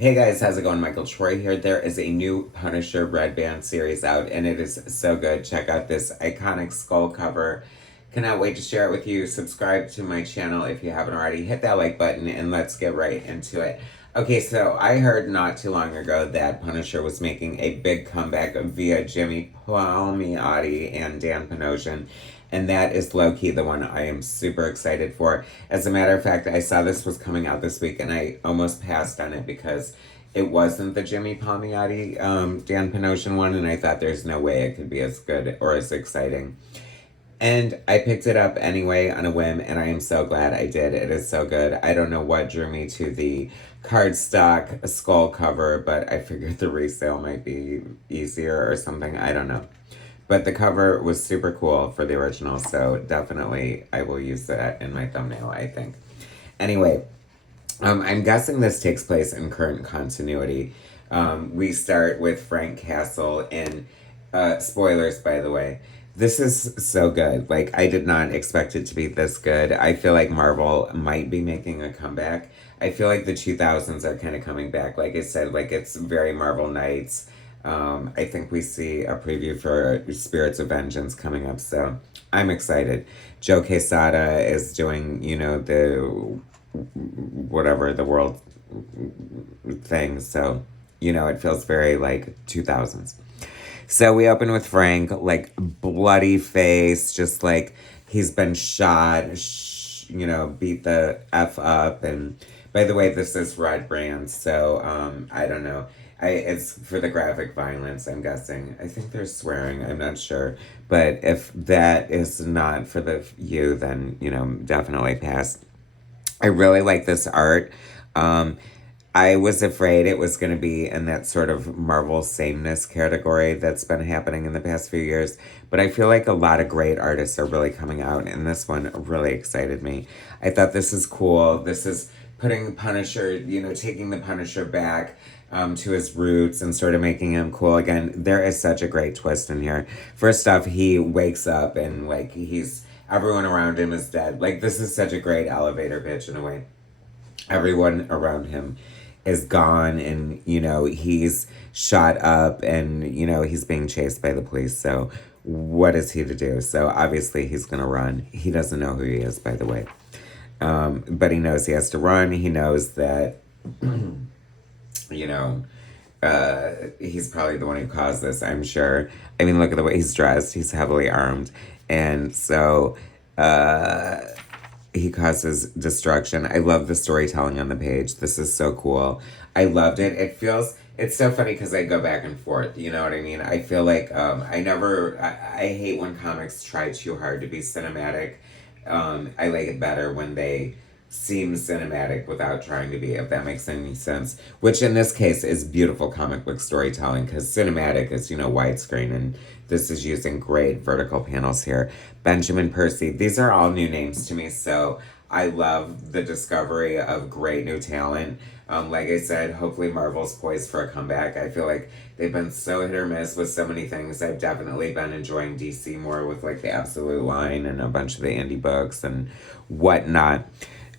Hey guys, how's it going? Michael Troy here. There is a new Punisher Red Band series out, and it is so good. Check out this iconic skull cover. Cannot wait to share it with you. Subscribe to my channel if you haven't already. Hit that like button, and let's get right into it. Okay, so I heard not too long ago that Punisher was making a big comeback via Jimmy Palmiotti and Dan Panosian, and that is low-key the one I am super excited for. As a matter of fact, I saw this was coming out this week, and I almost passed on it because it wasn't the Jimmy Palmiotti, Dan Panosian one, and I thought there's no way it could be as good or as exciting. And I picked it up anyway on a whim, and I am so glad I did. It is so good. I don't know what drew me to the cardstock skull cover, but I figured the resale might be easier or something. I don't know. But the cover was super cool for the original, so definitely I will use that in my thumbnail, I think. Anyway, I'm guessing this takes place in current continuity. We start with Frank Castle in, spoilers by the way. This is so good. Like, I did not expect it to be this good. I feel like Marvel might be making a comeback. I feel like the 2000s are kind of coming back. Like I said, like it's very Marvel Knights. I think we see a preview for Spirits of Vengeance coming up, so I'm excited. Joe Quesada is doing, the whatever the world thing, so it feels very like 2000s. So we open with Frank, like bloody face, just like he's been shot, beat the F up. And by the way, this is Red Brand, so I don't know. It's for the graphic violence, I'm guessing. I think they're swearing, I'm not sure. But if that is not for you, then, definitely pass. I really like this art. I was afraid it was going to be in that sort of Marvel sameness category that's been happening in the past few years. But I feel like a lot of great artists are really coming out, and this one really excited me. I thought this is cool. This is putting Punisher, taking the Punisher back to his roots and sort of making him cool again. There is such a great twist in here. First off, he wakes up and like everyone around him is dead. Like, this is such a great elevator pitch in a way. Everyone around him is gone, and he's shot up, and he's being chased by the police. So what is he to do? So obviously he's gonna run. He doesn't know who he is, by the way, but he knows he has to run. He knows that he's probably the one who caused this, I'm sure. I mean, look at the way he's dressed. He's heavily armed, and so he causes destruction. I love the storytelling on the page. This is so cool. I loved it. It's so funny because I go back and forth. You know what I mean? I feel like I hate when comics try too hard to be cinematic. I like it better when they seem cinematic without trying to be, if that makes any sense. Which in this case is beautiful comic book storytelling, because cinematic is, widescreen, and this is using great vertical panels here. Benjamin Percy, these are all new names to me, so I love the discovery of great new talent. Like I said, hopefully Marvel's poised for a comeback. I feel like they've been so hit or miss with so many things. I've definitely been enjoying DC more with like the Absolute line and a bunch of the indie books and whatnot.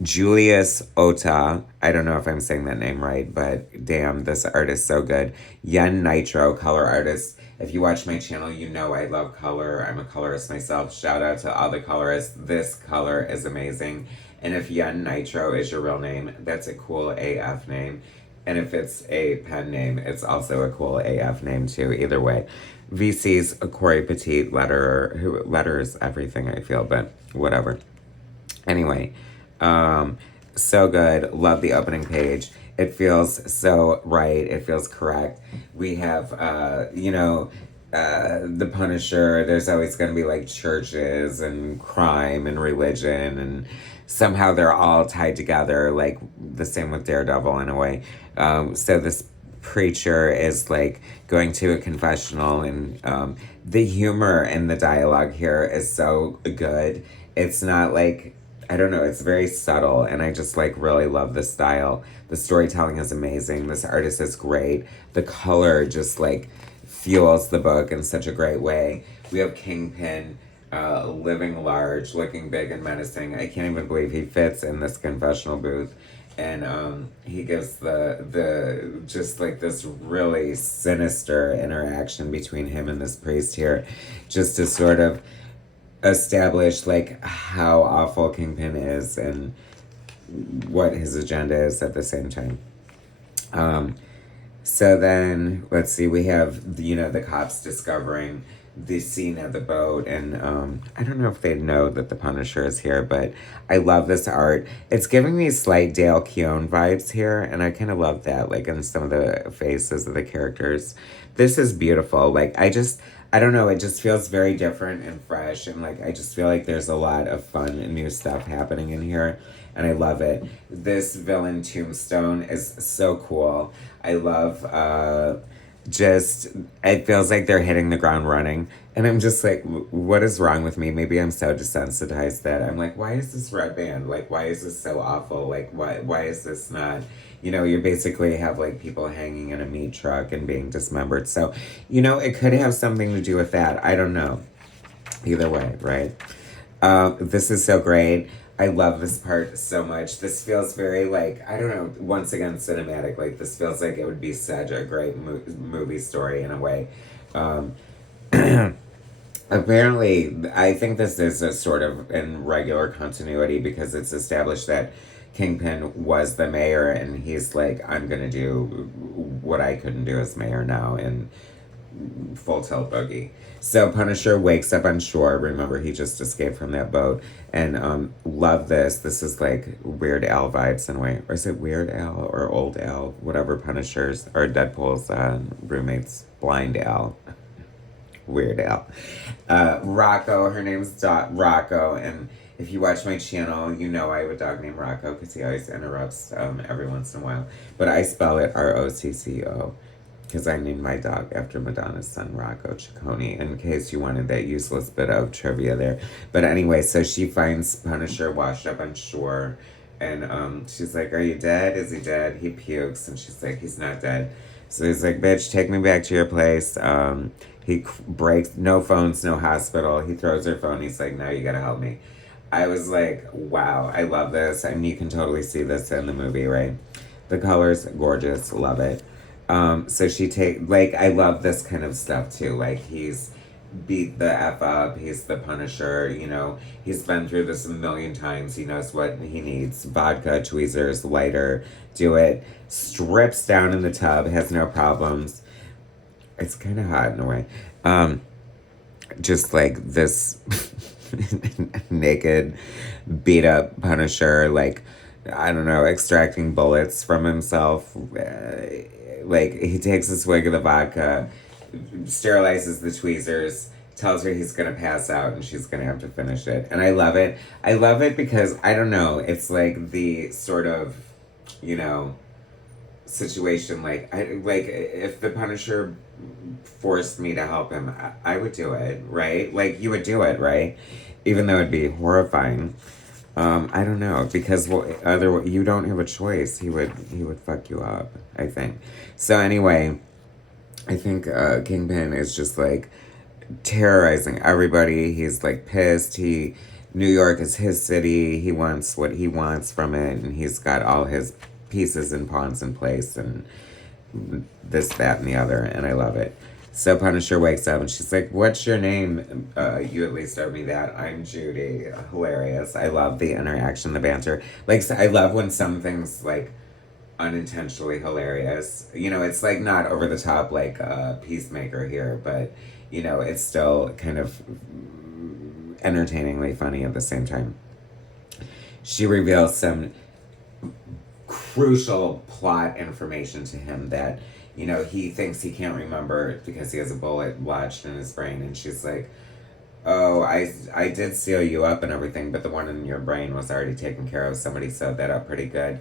Julius Ohta, I don't know if I'm saying that name right, but damn, this art is so good. Yen Nitro, color artist. If you watch my channel, you know I love color. I'm a colorist myself. Shout out to all the colorists. This color is amazing. And if Yen Nitro is your real name, that's a cool AF name. And if it's a pen name, it's also a cool AF name too. Either way. VC's Corey Petit letterer, who letters everything, I feel, but whatever. Anyway, so good. Love the opening page. It feels so right. It feels correct. We have, the Punisher. There's always going to be like churches and crime and religion, and somehow they're all tied together, like the same with Daredevil in a way. So this preacher is like going to a confessional, and the humor in the dialogue here is so good. It's not like, I don't know, it's very subtle, and I just like really love the style. The storytelling is amazing. This artist is great. The color just like fuels the book in such a great way. We have Kingpin living large, looking big and menacing. I can't even believe he fits in this confessional booth. and he gives the just like this really sinister interaction between him and this priest here, just to sort of establish like how awful Kingpin is and what his agenda is at the same time. So then, let's see, we have, the cops discovering the scene at the boat, and I don't know if they know that the Punisher is here, but I love this art. It's giving me slight Dale Keown vibes here, and I kind of love that, like, in some of the faces of the characters. This is beautiful. Like, I don't know, it just feels very different and fresh, and, like, I just feel like there's a lot of fun and new stuff happening in here, and I love it. This villain tombstone is so cool. I love, it feels like they're hitting the ground running. And I'm just like, what is wrong with me? Maybe I'm so desensitized that I'm like, why is this red band? Like, why is this so awful? Like, why is this not, you basically have like people hanging in a meat truck and being dismembered. So, it could have something to do with that. I don't know. Either way, right? This is so great. I love this part so much. This feels very, like, I don't know, once again, cinematic. Like, this feels like it would be such a great movie story in a way. Apparently, I think this is a sort of in regular continuity because it's established that Kingpin was the mayor and he's like, I'm going to do what I couldn't do as mayor now in Full Tilt Boogie. So Punisher wakes up on shore. Remember, he just escaped from that boat. And love this. This is like Weird Al vibes in a way. Or is it Weird Al or Old Al? Whatever Punisher's or Deadpool's roommate's Blind Al. Weird Al. Rocco, her name's Rocco. And if you watch my channel, you know I have a dog named Rocco because he always interrupts every once in a while. But I spell it Rocco. Because I named my dog after Madonna's son, Rocco Ciccone, in case you wanted that useless bit of trivia there. But anyway, so she finds Punisher washed up on shore, and she's like, are you dead? Is he dead? He pukes, and she's like, he's not dead. So he's like, bitch, take me back to your place. He breaks, no phones, no hospital. He throws her phone. He's like, now you gotta help me. I was like, wow, I love this. I mean, you can totally see this in the movie, right? The colors, gorgeous, love it. So I love this kind of stuff too. Like, he's beat the F up, he's the Punisher, he's been through this a million times, he knows what he needs. Vodka, tweezers, lighter, do it. Strips down in the tub, has no problems. It's kind of hot in a way. Just like this naked, beat up Punisher, like, I don't know, extracting bullets from himself. Like, he takes a swig of the vodka, sterilizes the tweezers, tells her he's going to pass out and she's going to have to finish it. And I love it. I love it because, I don't know, it's like the sort of, situation, like if the Punisher forced me to help him, I would do it, right? Like, you would do it, right? Even though it'd be horrifying. I don't know, because you don't have a choice. He would fuck you up, I think. So anyway, I think Kingpin is just like terrorizing everybody. He's like pissed. New York is his city. He wants what he wants from it, and he's got all his pieces and pawns in place, and this, that, and the other, and I love it. So Punisher wakes up and she's like, what's your name? You at least owe me that. I'm Judy. Hilarious. I love the interaction, the banter. Like, I love when something's like unintentionally hilarious. It's like not over the top like Peacemaker here, but it's still kind of entertainingly funny at the same time. She reveals some crucial plot information to him that he thinks he can't remember because he has a bullet lodged in his brain. And she's like, oh, I did seal you up and everything, but the one in your brain was already taken care of. Somebody sewed that up pretty good.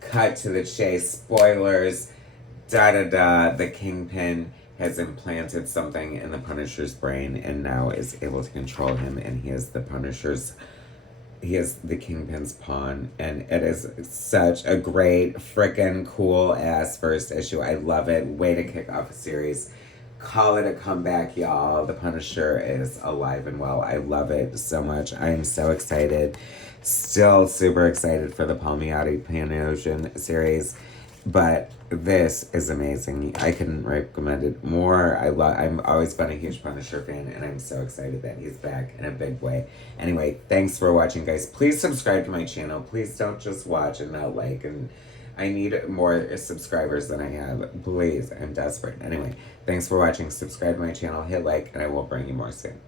Cut to the chase. Spoilers. The Kingpin has implanted something in the Punisher's brain and now is able to control him, and he is the Kingpin's pawn, and it is such a great, frickin' cool ass first issue. I love it. Way to kick off a series. call it a comeback, y'all. The Punisher is alive and well. I love it so much. I am so excited. Still super excited for the Palmiotti Panosian series. But this is amazing. I couldn't recommend it more. I'm always been a huge Punisher fan, and I'm so excited that he's back in a big way. Anyway, thanks for watching, guys. Please subscribe to my channel. Please don't just watch and not like. And I need more subscribers than I have. Please, I'm desperate. Anyway, thanks for watching. Subscribe to my channel, hit like, and I will bring you more soon.